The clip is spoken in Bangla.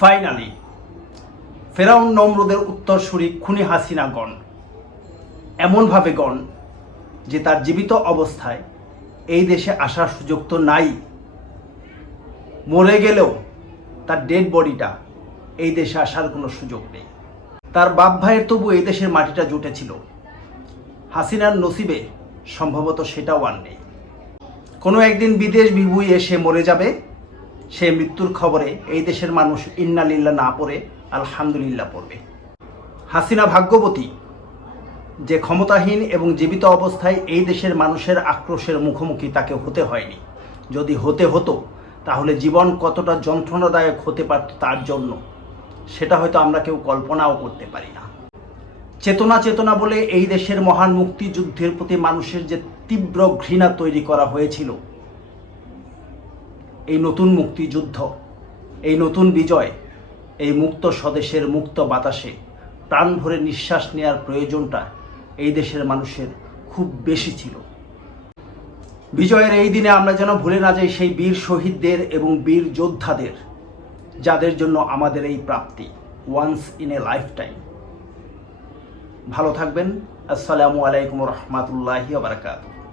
ফাইনালি ফেরাউন নমরুদের উত্তরসূরি খুনি হাসিনা গণ, এমনভাবে গণ যে তার জীবিত অবস্থায় এই দেশে আসার সুযোগ তো নাই। মরে গেলেও তার ডেড বডিটা এই দেশে আসার কোনো সুযোগ নেই। তার বাপ ভাইয়ের তবু এই দেশের মাটিটা জুটেছিল, হাসিনার নসিবে সম্ভবত সেটাও আর নেই। কোনো একদিন বিদেশ বিভুঁই এসে মরে যাবে, সে মৃত্যুর খবরে এই দেশের মানুষ ইন্না লিল্লাহ না পড়ে আলহামদুলিল্লাহ পড়বে। হাসিনা ভাগ্যবতী যে ক্ষমতাহীন এবং জীবিত অবস্থায় এই দেশের মানুষের আক্রোশের মুখোমুখি তাকে হতে হয়নি। যদি হতে হতো তাহলে জীবন কতটা যন্ত্রণাদায়ক হতে পারত তার জন্য, সেটা হয়তো আমরা কেউ কল্পনাও করতে পারি না। চেতনা বলে এই দেশের মহান মুক্তিযুদ্ধের প্রতি মানুষের যে তীব্র ঘৃণা তৈরি করা হয়েছিল, এই নতুন মুক্তিযুদ্ধ, এই নতুন বিজয়, এই মুক্ত স্বদেশের মুক্ত বাতাসে প্রাণ ভরে নিঃশ্বাস নেওয়ার প্রয়োজনটা এই দেশের মানুষের খুব বেশি ছিল। বিজয়ের এই দিনে আমরা যেন ভুলে না যাই সেই বীর শহীদদের এবং বীর যোদ্ধাদের, যাদের জন্য আমাদের এই প্রাপ্তি once in a lifetime. ভালো থাকবেন। আসসালামু আলাইকুম রহমতুল্লাহি ওয়া বারাকাতুহু।